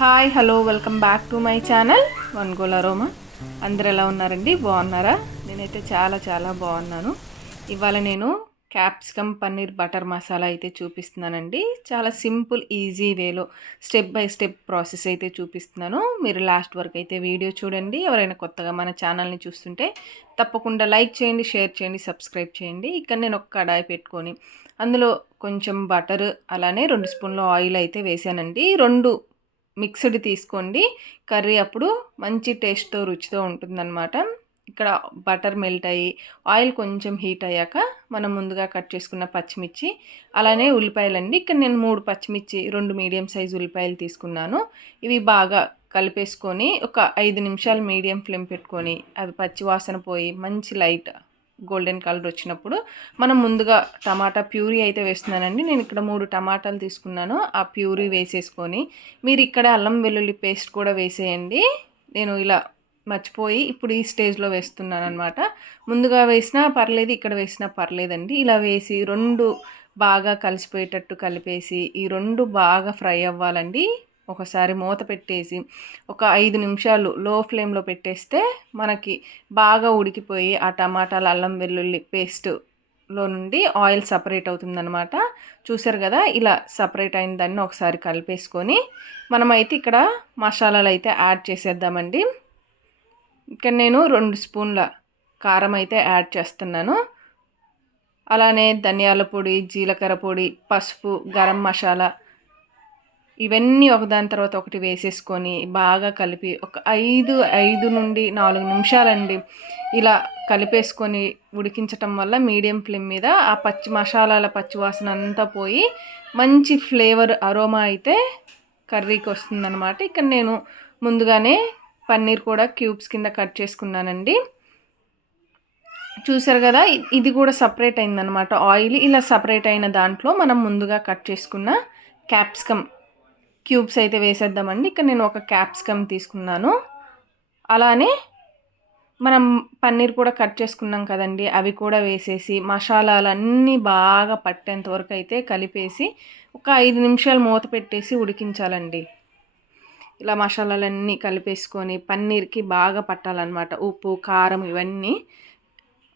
Hi hello welcome back to my channel one goal aroma. అందరు ఎలా ఉన్నారండి? బాగున్నారా? నేనైతే చాలా బాగున్నాను. ఇవాళ నేను క్యాప్సికమ్ పన్నీర్ బటర్ మసాలా అయితే చూపిస్తున్నానండి. చాలా సింపుల్ ఈజీ వేలో స్టెప్ బై స్టెప్ ప్రాసెస్ అయితే చూపిస్తున్నాను. మీరు లాస్ట్ వరకు అయితే వీడియో చూడండి. ఎవరైనా కొత్తగా మన ఛానల్ని చూస్తుంటే తప్పకుండా లైక్ చేయండి, షేర్ చేయండి, సబ్స్క్రైబ్ చేయండి. ఇక్కడ నేను ఒక కడాయి పెట్టుకొని అందులో కొంచెం బటర్ అలానే 2 స్పూన్ల ఆయిల్ అయితే వేసానండి. 2 మిక్స్డ్ తీసుకోండి. కర్రీ అప్పుడు మంచి టేస్ట్తో రుచితో ఉంటుందన్నమాట. ఇక్కడ బటర్ మెల్ట్ అయ్యి ఆయిల్ కొంచెం హీట్ అయ్యాక మనం ముందుగా కట్ చేసుకున్న పచ్చిమిర్చి అలానే ఉల్లిపాయలండి. ఇక్కడ నేను 3 పచ్చిమిర్చి 2 మీడియం సైజు ఉల్లిపాయలు తీసుకున్నాను. ఇవి బాగా కలిపేసుకొని ఒక 5 నిమిషాలు మీడియం ఫ్లేమ్ పెట్టుకొని అవి పచ్చి వాసన పోయి మంచి లైట్ గోల్డెన్ కలర్ వచ్చినప్పుడు మనం ముందుగా టమాటా ప్యూరీ అయితే వేస్తున్నానండి. నేను ఇక్కడ 3 టమాటాలు తీసుకున్నాను. ఆ ప్యూరీ వేసేసుకొని మీరు ఇక్కడ అల్లం వెల్లుల్లి పేస్ట్ కూడా వేసేయండి. నేను ఇలా మర్చిపోయి ఇప్పుడు ఈ స్టేజ్లో వేస్తున్నాను అనమాట. ముందుగా వేసినా పర్లేదు, ఇక్కడ వేసినా పర్లేదండి. ఇలా వేసి 2 బాగా కలిసిపోయేటట్టు కలిపేసి ఈ 2 బాగా ఫ్రై అవ్వాలండి. ఒకసారి మూత పెట్టేసి ఒక 5 నిమిషాలు లో ఫ్లేమ్లో పెట్టేస్తే మనకి బాగా ఉడికిపోయి ఆ టమాటాలు అల్లం వెల్లుల్లి పేస్ట్లో నుండి ఆయిల్ సపరేట్ అవుతుందన్నమాట. చూసారు కదా, ఇలా సపరేట్ అయిన దాన్ని ఒకసారి కలిపేసుకొని మనమైతే ఇక్కడ మసాలాలు అయితే యాడ్ చేసేద్దామండి. ఇక్కడ నేను 2 స్పూన్ల కారం అయితే యాడ్ చేస్తున్నాను. అలానే ధనియాల పొడి, జీలకర్ర పొడి, పసుపు, గరం మసాలా ఇవన్నీ ఒకదాని తర్వాత ఒకటి వేసేసుకొని బాగా కలిపి ఒక 5 నుండి 4 నిమిషాలండి ఇలా కలిపేసుకొని ఉడికించటం వల్ల మీడియం ఫ్లేమ్ మీద ఆ మసాలాల పచ్చివాసన అంతా పోయి మంచి ఫ్లేవర్ అరోమా అయితే కర్రీకి వస్తుందన్నమాట. ఇక్కడ నేను ముందుగానే పన్నీర్ కూడా క్యూబ్స్ కింద కట్ చేసుకున్నానండి. చూసారు కదా, ఇది కూడా సపరేట్ అయిందనమాట. ఆయిల్ ఇలా సపరేట్ అయిన దాంట్లో మనం ముందుగా కట్ చేసుకున్న క్యాప్సికమ్ క్యూబ్స్ అయితే వేసేద్దామండి. ఇక్కడ నేను ఒక క్యాప్సికమ్ తీసుకున్నాను. అలానే మనం పన్నీర్ కూడా కట్ చేసుకున్నాం కదండి, అవి కూడా వేసేసి మసాలాలన్నీ బాగా పట్టేంత వరకు అయితే కలిపేసి ఒక 5 నిమిషాలు మూత పెట్టేసి ఉడికించాలండి. ఇలా మసాలాలన్నీ కలిపేసుకొని పన్నీర్కి బాగా పట్టాలన్నమాట. ఉప్పు, కారం ఇవన్నీ.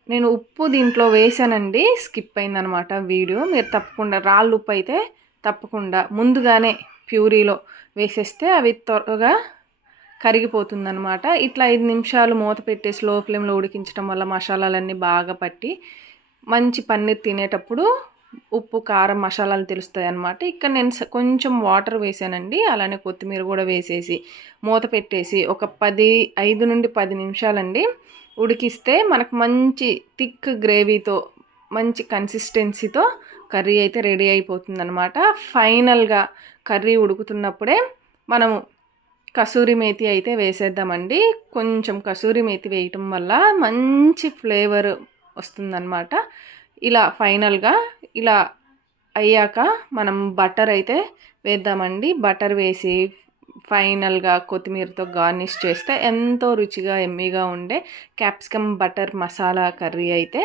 నేను ఉప్పు దీంట్లో వేసానండి, స్కిప్ అయిందనమాట వీడియో. మీరు తప్పకుండా రాళ్ళు ఉప్పు అయితే తప్పకుండా ముందుగానే ప్యూరీలో వేసేస్తే అవి త్వరగా కరిగిపోతుందన్నమాట. ఇట్లా 5 నిమిషాలు మూత పెట్టి స్లో ఫ్లేమ్లో ఉడికించడం వల్ల మసాలాలన్నీ బాగా పట్టి మంచి పన్నీర్ తినేటప్పుడు ఉప్పు, కారం, మసాలాలు తెలుస్తాయి అన్నమాట. ఇక్కడ నేను కొంచెం వాటర్ వేసానండి. అలానే కొత్తిమీర కూడా వేసేసి మూత పెట్టేసి ఒక 5 నుండి 10 నిమిషాలండి ఉడికిస్తే మనకు మంచి థిక్ గ్రేవీతో మంచి కన్సిస్టెన్సీతో కర్రీ అయితే రెడీ అయిపోతుందన్నమాట. ఫైనల్గా కర్రీ ఉడుకుతున్నప్పుడే మనము కసూరి మేతి అయితే వేసేద్దామండి. కొంచెం కసూరి మేతి వేయటం వల్ల మంచి ఫ్లేవర్ వస్తుందన్నమాట. ఇలా ఫైనల్గా ఇలా అయ్యాక మనం బటర్ అయితే వేద్దామండి. బటర్ వేసి ఫైనల్గా కొత్తిమీరతో గార్నిష్ చేస్తే ఎంతో రుచిగా ఎమ్మీగా ఉండే క్యాప్సికమ్ బటర్ మసాలా కర్రీ అయితే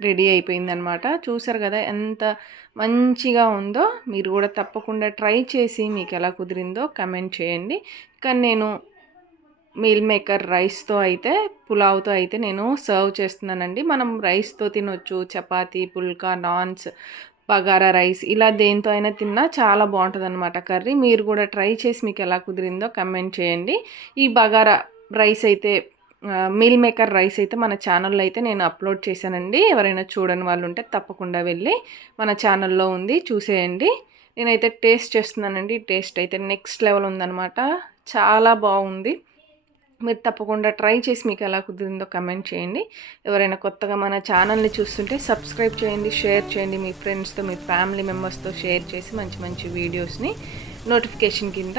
రెడీ అయిపోయిందనమాట. చూసారు కదా ఎంత మంచిగా ఉందో. మీరు కూడా తప్పకుండా ట్రై చేసి మీకు ఎలా కుదిరిందో కమెంట్ చేయండి. కానీ నేను మీల్ మేకర్ రైస్తో అయితే పులావ్తో అయితే నేను సర్వ్ చేస్తున్నానండి. మనం రైస్తో తినొచ్చు, చపాతీ, పుల్కా, నాన్స్, బగారా రైస్ ఇలా దేంతో అయినా తిన్నా చాలా బాగుంటుంది అనమాట కర్రీ. మీరు కూడా ట్రై చేసి మీకు ఎలా కుదిరిందో కమెంట్ చేయండి. ఈ బగారా రైస్ అయితే మీల్ మేకర్ రైస్ అయితే మన ఛానల్లో అయితే నేను అప్లోడ్ చేశానండి. ఎవరైనా చూడని వాళ్ళు ఉంటే తప్పకుండా వెళ్ళి మన ఛానల్లో ఉంది, చూసేయండి. నేనైతే టేస్ట్ చేస్తున్నానండి. టేస్ట్ అయితే నెక్స్ట్ లెవెల్ ఉందన్నమాట. చాలా బాగుంది. మీరు తప్పకుండా ట్రై చేసి మీకు ఎలా కుదిరిందో కమెంట్ చేయండి. ఎవరైనా కొత్తగా మన ఛానల్ని చూస్తుంటే సబ్స్క్రైబ్ చేయండి, షేర్ చేయండి. మీ ఫ్రెండ్స్తో, మీ ఫ్యామిలీ మెంబర్స్తో షేర్ చేసి మంచి వీడియోస్ని నోటిఫికేషన్ కింద